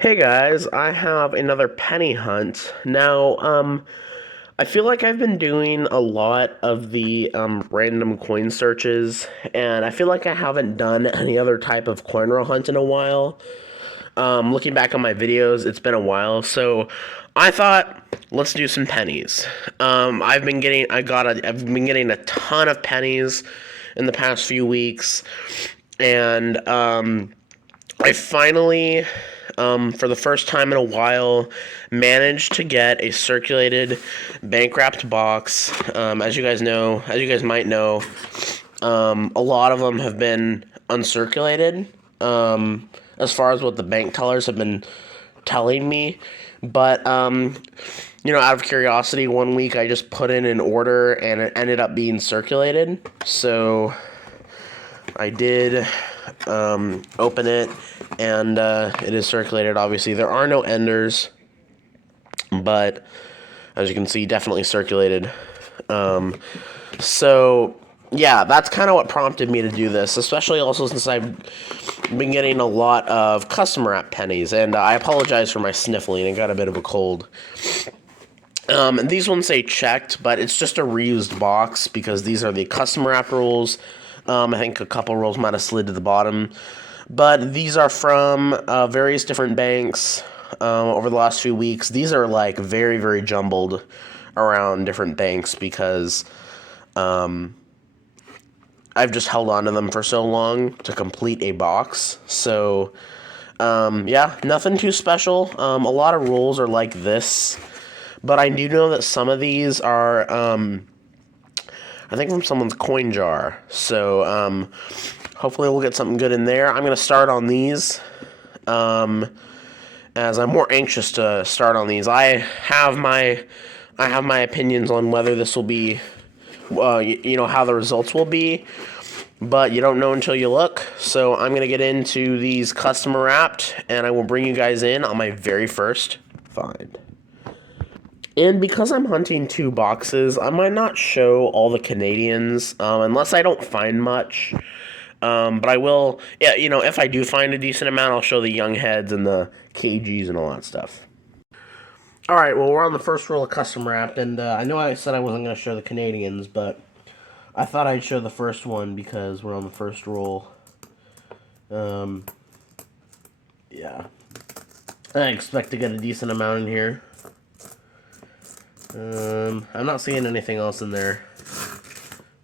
Hey guys, I have another penny hunt. Now, I feel like I've been doing a lot of the random coin searches, and I feel like I haven't done any other type of coin roll hunt in a while. Looking back on my videos, it's been a while, so I thought let's do some pennies. I've been getting a ton of pennies in the past few weeks, and I finally, for the first time in a while, managed to get a circulated bank wrapped box. As you guys might know, a lot of them have been uncirculated, as far as what the bank tellers have been telling me. But, out of curiosity, one week I just put in an order and it ended up being circulated. So I did open it, and it is circulated. Obviously, there are no enders, but as you can see, definitely circulated. So yeah, that's kind of what prompted me to do this, especially also since I've been getting a lot of customer app pennies, and I apologize for my sniffling. I got a bit of a cold. And these ones say checked, but it's just a reused box because these are the customer app rules. I think a couple rolls might have slid to the bottom. But these are from various different banks over the last few weeks. These are like very, very jumbled around different banks because I've just held on to them for so long to complete a box. So, yeah, nothing too special. A lot of rules are like this. But I do know that some of these are, I think, from someone's coin jar. So, hopefully we'll get something good in there. I'm going to start on these, as I'm more anxious to start on these. I have my opinions on whether this will be, how the results will be. But you don't know until you look. So I'm going to get into these customer wrapped, and I will bring you guys in on my very first find. And because I'm hunting two boxes, I might not show all the Canadians unless I don't find much. But I will, yeah, if I do find a decent amount, I'll show the young heads and the KGs and all that stuff. All right, well, we're on the first roll of custom wrapped, and I know I said I wasn't going to show the Canadians, but I thought I'd show the first one because we're on the first roll. Um, yeah. I expect to get a decent amount in here. I'm not seeing anything else in there.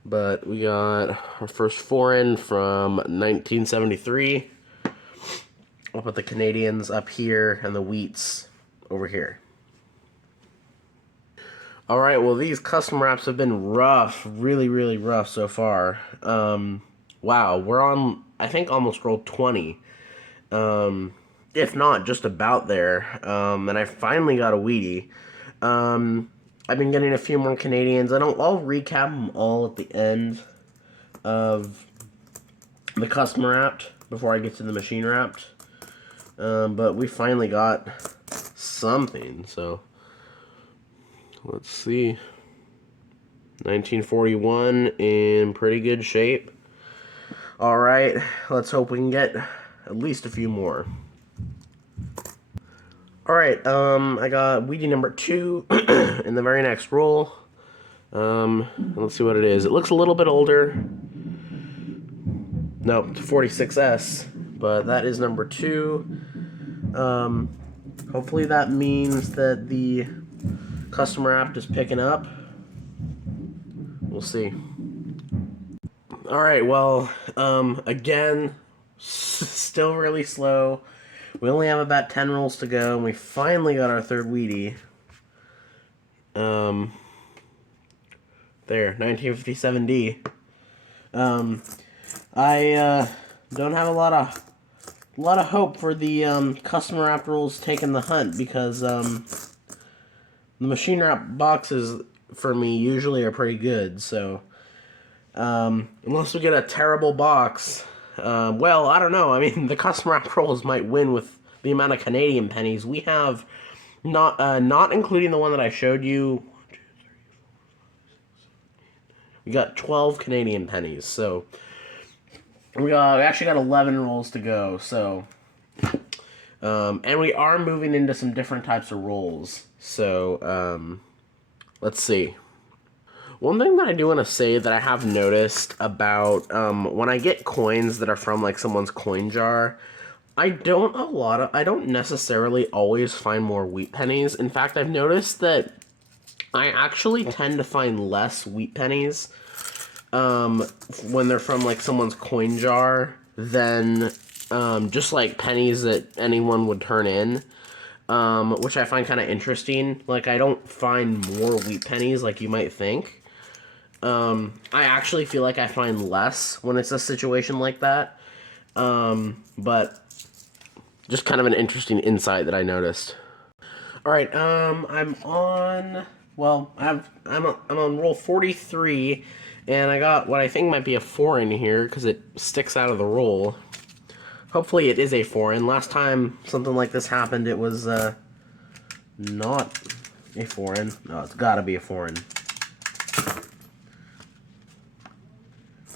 But we got our first foreign from 1973. I'll put the Canadians up here and the wheats over here. Alright, well, these custom wraps have been rough. Really, really rough so far. Wow, we're on, I think, almost roll 20. If not, just about there. And I finally got a Wheatie. I've been getting a few more Canadians. I'll recap them all at the end of the custom wrapped before I get to the machine wrapped. But we finally got something, so let's see. 1941 in pretty good shape. Alright, let's hope we can get at least a few more. Alright, I got Wheatie number 2 in the very next roll. Let's see what it is. It looks a little bit older. No, 46S, but that is number 2. Hopefully that means that the customer app is picking up. We'll see. Alright, well, again, still really slow. We only have about 10 rolls to go, and we finally got our third Wheatie. There, 1957D. I don't have a lot of hope for the customer wrap rolls taking the hunt because the machine wrap boxes for me usually are pretty good. So unless we get a terrible box, well, I don't know. I mean, the customer wrap rolls might win with the amount of Canadian pennies we have. Not including the one that I showed you. We got 12 Canadian pennies, so we actually got 11 rolls to go. So And we are moving into some different types of rolls. So, let's see. One thing that I do want to say that I have noticed about when I get coins that are from like someone's coin jar, I don't necessarily always find more wheat pennies. In fact, I've noticed that I actually tend to find less wheat pennies when they're from like someone's coin jar than just like pennies that anyone would turn in, which I find kind of interesting. Like, I don't find more wheat pennies like you might think. I actually feel like I find less when it's a situation like that. But just kind of an interesting insight that I noticed. All right, I'm on. Well, I'm on roll 43, and I got what I think might be a foreign here because it sticks out of the roll. Hopefully, it is a foreign. Last time something like this happened, it was not a foreign. No, it's got to be a foreign.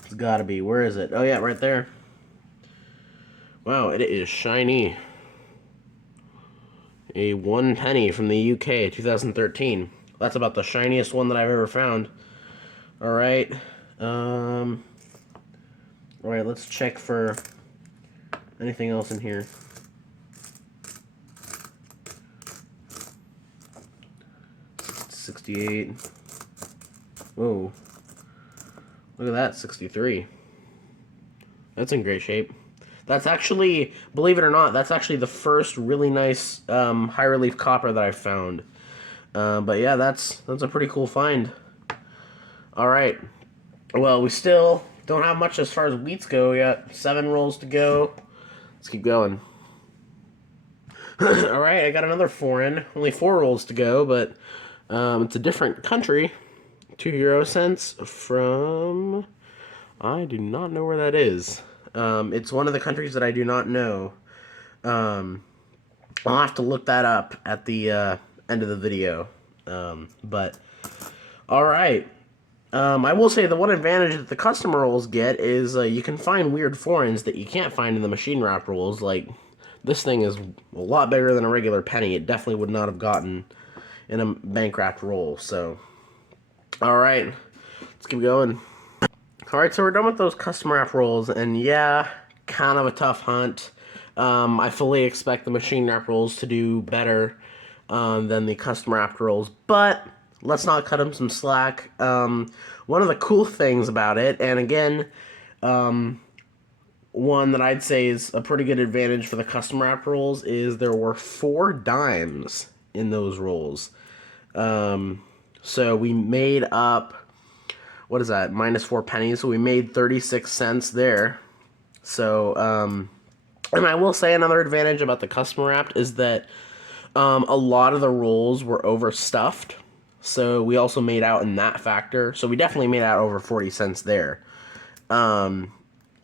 It's got to be. Where is it? Oh yeah, right there. Wow, it is shiny. A 1 penny from the UK, 2013. That's about the shiniest one that I've ever found. Alright. Alright, let's check for anything else in here. $68. Whoa. Look at that, 63. That's in great shape. That's actually, believe it or not, that's actually the first really nice high relief copper that I've found. But yeah, that's a pretty cool find. Alright. Well, we still don't have much as far as wheats go yet. 7 rolls to go. Let's keep going. Alright, I got another foreign. Only 4 rolls to go, but it's a different country. 2 euro cents from... I do not know where that is. It's one of the countries that I do not know. I'll have to look that up at the end of the video. But, alright. I will say the one advantage that the custom rolls get is you can find weird foreigns that you can't find in the machine wrap rolls. Like, this thing is a lot bigger than a regular penny. It definitely would not have gotten in a bank wrapped roll. So, alright. Let's keep going. Alright, so we're done with those custom wrap rolls, and yeah, kind of a tough hunt. I fully expect the machine wrap rolls to do better than the custom wrapped rolls, but let's not cut them some slack. One of the cool things about it, and again, one that I'd say is a pretty good advantage for the custom wrap rolls, is there were 4 dimes in those rolls. So we made up... What is that? Minus 4 pennies. So we made 36 cents there. So, and I will say another advantage about the custom wrapped is that a lot of the rolls were overstuffed. So we also made out in that factor. So we definitely made out over 40 cents there. And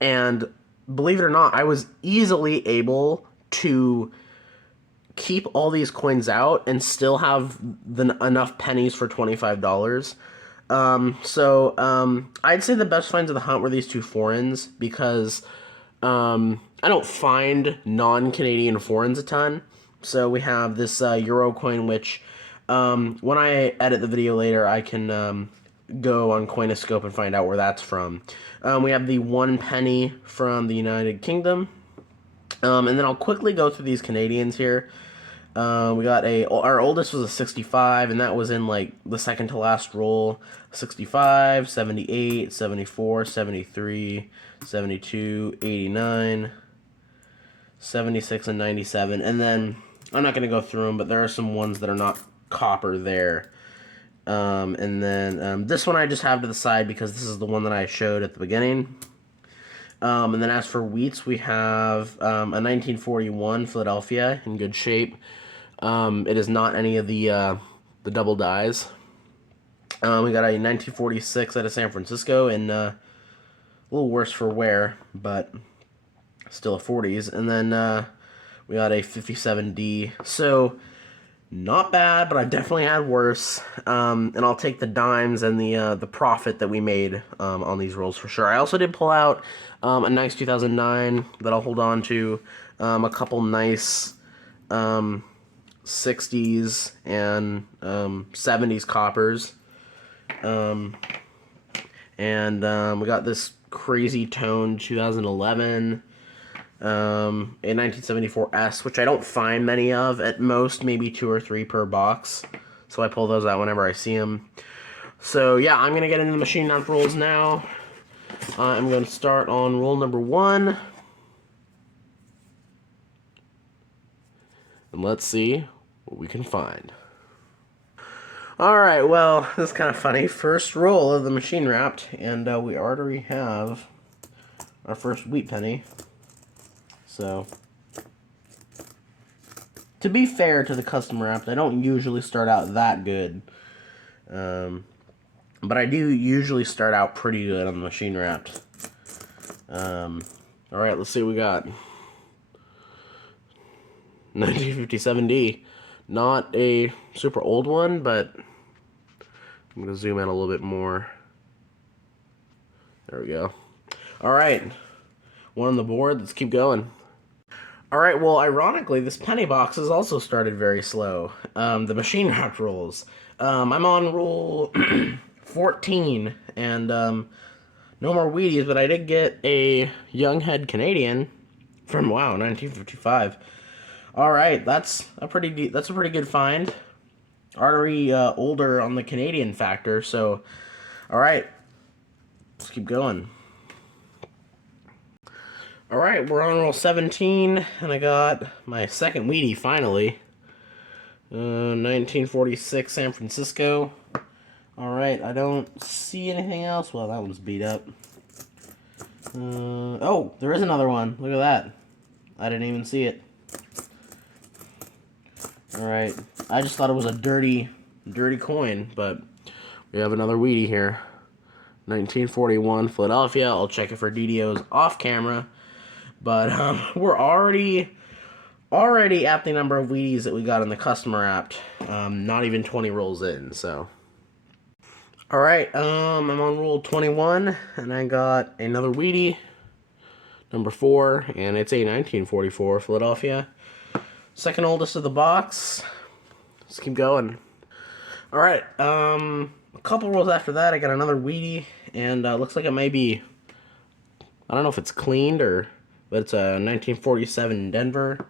believe it or not, I was easily able to keep all these coins out and still have enough pennies for $25. I'd say the best finds of the hunt were these 2 foreigns because I don't find non-Canadian foreigns a ton. So we have this Euro coin, which when I edit the video later, I can go on Coinoscope and find out where that's from. We have the 1 penny from the United Kingdom. And then I'll quickly go through these Canadians here. We got our oldest was a 65, and that was in like the second to last roll. 65, 78, 74, 73, 72, 89, 76, and 97. And then, I'm not going to go through them, but there are some ones that are not copper there. And then this one I just have to the side because this is the one that I showed at the beginning. And then as for wheats, we have a 1941 Philadelphia in good shape. It is not any of the double dies. We got a 1946 out of San Francisco, and a little worse for wear, but still a 40s. And then we got a 57D. So not bad, but I definitely had worse. And I'll take the dimes and the profit that we made on these rolls for sure. I also did pull out a nice 2009 that I'll hold on to. A couple nice 60s and 70s coppers. We got this crazy tone 2011, a 1974S, which I don't find many of. At most, maybe 2 or 3 per box. So I pull those out whenever I see them. So yeah, I'm going to get into the machine wrapped rolls now. I'm going to start on roll number 1. And let's see what we can find. Alright, well, this is kind of funny. First roll of the machine wrapped, and we already have our first wheat penny. So, to be fair to the custom wrapped, I don't usually start out that good. But I do usually start out pretty good on the machine wrapped. Alright, let's see what we got. 1957D. Not a super old one, but I'm going to zoom in a little bit more. There we go. Alright. One on the board. Let's keep going. Alright, well, ironically, this penny box has also started very slow. The machine wrapped rolls. I'm on roll 14, and no more Wheaties, but I did get a Young Head Canadian from, wow, 1955. Alright, that's a pretty good find. Already older on the Canadian factor, so alright. Let's keep going. Alright, we're on roll 17, and I got my second Wheatie finally. 1946 San Francisco. Alright, I don't see anything else. Well, that one's beat up. Oh, there is another one. Look at that. I didn't even see it. Alright, I just thought it was a dirty coin, but we have another Wheatie here. 1941 Philadelphia. I'll check it for DDOs off camera. But we're already at the number of Wheaties that we got in the customer wrapped. Not even 20 rolls in, so. Alright, I'm on roll 21, and I got another Wheatie, number 4, and it's a 1944 Philadelphia. Second oldest of the box. Let's keep going. Alright, a couple rolls after that, I got another Wheatie, and looks like it may be, I don't know if it's cleaned, but it's a 1947 Denver.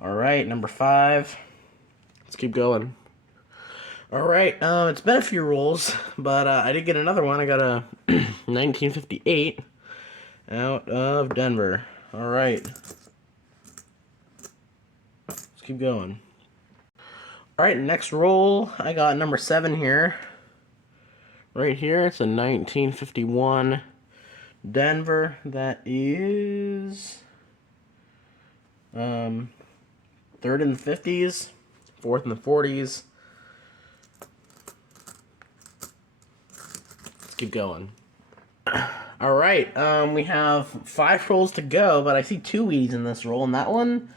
Alright, number 5. Let's keep going. Alright, it's been a few rolls, but I did get another one. I got a 1958 out of Denver. Alright. Keep going. Alright, next roll, I got number 7 here. Right here, it's a 1951 Denver. That is third in the 50s, fourth in the 40s. Let's keep going. Alright, we have 5 rolls to go, but I see 2 Wheaties in this roll, and that one,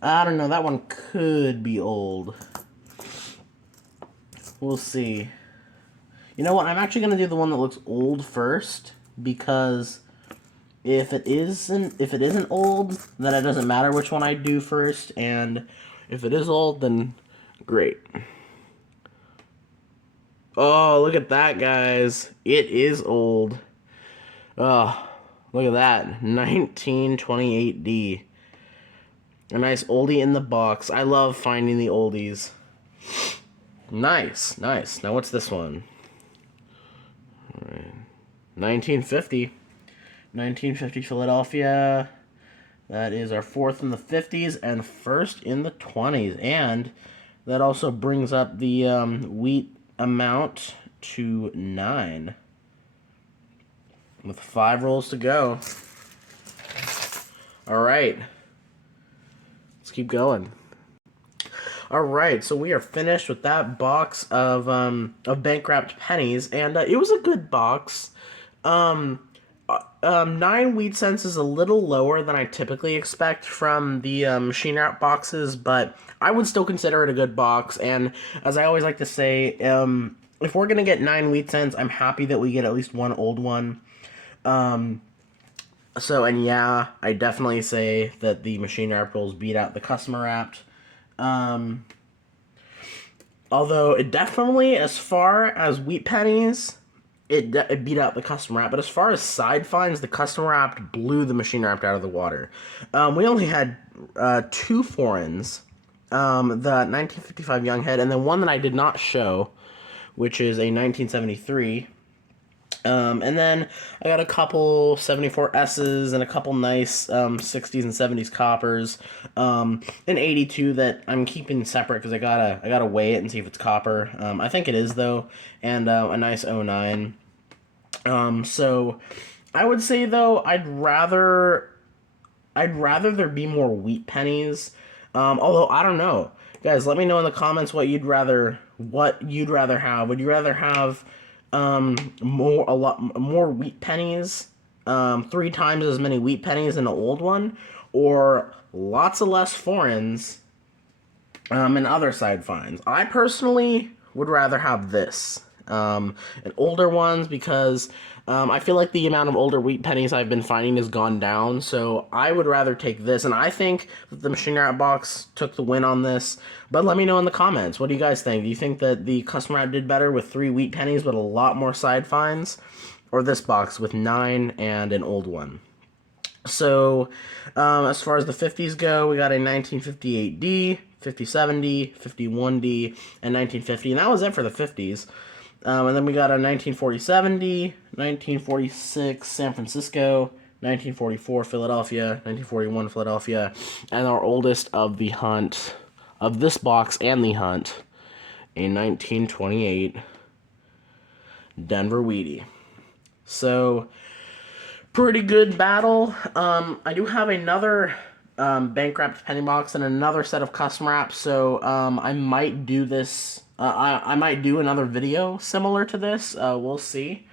I don't know, that one could be old. We'll see. You know what, I'm actually going to do the one that looks old first, because if it isn't old, then it doesn't matter which one I do first, and if it is old, then great. Oh, look at that, guys. It is old. Oh, look at that. 1928D. A nice oldie in the box. I love finding the oldies. Nice, nice. Now what's this one? All right. 1950. 1950 Philadelphia. That is our 4th in the 50s and 1st in the 20s. And that also brings up the wheat amount to 9. With 5 rolls to go. All right. Let's keep going. Alright, so we are finished with that box of bank wrapped pennies, and it was a good box. 9 wheat cents is a little lower than I typically expect from the machine wrap boxes, but I would still consider it a good box, and as I always like to say, if we're going to get 9 wheat cents, I'm happy that we get at least one old one. So, and yeah, I definitely say that the machine wrapped rolls beat out the customer wrapped. Um, Although it definitely, as far as wheat pennies, it beat out the custom wrap. But as far as side finds, the custom wrapped blew the machine wrapped out of the water. We only had two foreigns, the 1955 Young Head, and then one that I did not show, which is a 1973. And then I got a couple 74S's and a couple nice 60s and 70s coppers. An 82 that I'm keeping separate because I gotta weigh it and see if it's copper. I think it is though, and a nice 09. So I would say though I'd rather there be more wheat pennies. Although I don't know, guys, let me know in the comments what you'd rather have. Would you rather have a lot more wheat pennies, 3 times as many wheat pennies in an old one, or lots of less foreigns, and other side finds? I personally would rather have this, and older ones, because I feel like the amount of older wheat pennies I've been finding has gone down, so I would rather take this, and I think that the machine wrap box took the win on this, but let me know in the comments. What do you guys think? Do you think that the custom wrap did better with 3 wheat pennies but a lot more side finds, or this box with 9 and an old one? So, as far as the 50s go, we got a 1958D, 5070, 51D, and 1950, and that was it for the 50s. And then we got a 1947D, 1946 San Francisco, 1944 Philadelphia, 1941 Philadelphia, and our oldest of the hunt, of this box and the hunt, a 1928 Denver Wheatie. So, pretty good battle. I do have another bank wrapped penny box and another set of custom wraps, so I might do this. I might do another video similar to this. We'll see.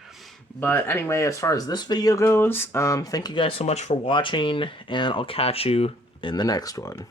But anyway, as far as this video goes, thank you guys so much for watching, and I'll catch you in the next one.